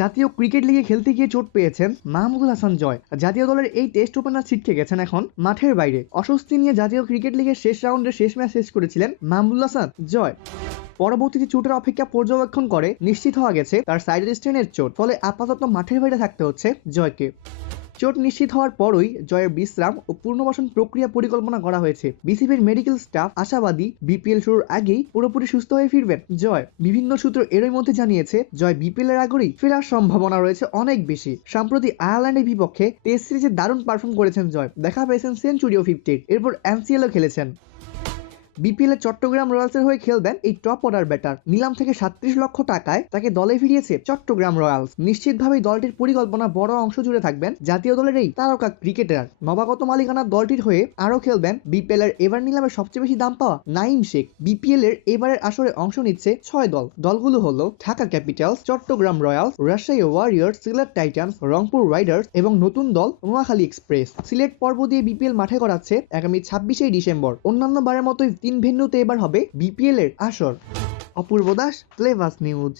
জাতীয় ক্রিকেট লিগে খেলতে গিয়ে চোট পেয়েছেন মাহমুদুল হাসান জয়। জাতীয় দলের এই টেস্ট ওপেনার ছিটকে গেছেন এখন মাঠের বাইরে। অস্বস্তি নিয়ে জাতীয় ক্রিকেট লিগের শেষ রাউন্ডের শেষ ম্যাচ শেষ করেছিলেন মাহমুদুল হাসান জয়। পরবর্তীতে চোটের অপেক্ষা পর্যবেক্ষণ করে নিশ্চিত হওয়া গেছে তার সাইডের স্টেনের চোট, ফলে আপাতত মাঠের বাইরে থাকতে হচ্ছে জয়কে। চোট নিশ্চিত হওয়ার পরই জয়ের বিশ্রাম ও পুনর্বাসন প্রক্রিয়া পরিকল্পনা করা হয়েছে। বিসিবির মেডিকেল স্টাফ আশাবাদী বিপিএল শুরুর আগেই পুরোপুরি সুস্থ হয়ে ফিরবেন জয়। বিভিন্ন সূত্র এরই মধ্যে জানিয়েছে জয় বিপিএল এর আগেই ফেরার সম্ভাবনা রয়েছে অনেক বেশি। সম্প্রতি আয়ারল্যান্ডের বিপক্ষে টেস্ট সিরিজে দারুণ পারফর্ম করেছেন জয়, দেখা পেয়েছেন সেঞ্চুরিও 50, এরপর এনসিএলও খেলেছেন। বিপিএল এর চট্টগ্রাম রয়্যালসের হয়ে খেলবেন এই টপ অর্ডার ব্যাটার। নিলাম থেকে 37 লক্ষ টাকায় তাকে দলে ফিরিয়েছে চট্টগ্রাম রয়্যালস। নিশ্চিতভাবেই দলটির পরিকল্পনা বড় অংশ জুড়ে থাকবেন জাতীয় দলের এই তারকা ক্রিকেটার। নবাগত মালিকানার দলটির হয়ে আরও খেলবেন বিপিএল এর এবার নিলামে সবচেয়ে বেশি দাম পাওয়া নাঈম শেখ। বিপিএল এর এবারের আসরে অংশ নিচ্ছে 6 দল। দলগুলো হলো Dhaka Capitals, Chattogram Royals, Rajshahi Warriors, Sylhet Titans, Rangpur Riders এবং নতুন দল নোয়াখালী এক্সপ্রেস। সিলেট পর্ব দিয়ে বিপিএল মাঠে গড়াচ্ছে আগামী 26শে ডিসেম্বর। অন্যান্য বারের মতোই 3 ভেন্যুতে এবার হবে বিপিএল এর আসর। অপূর্ব দাস, ক্লেভাস নিউজ।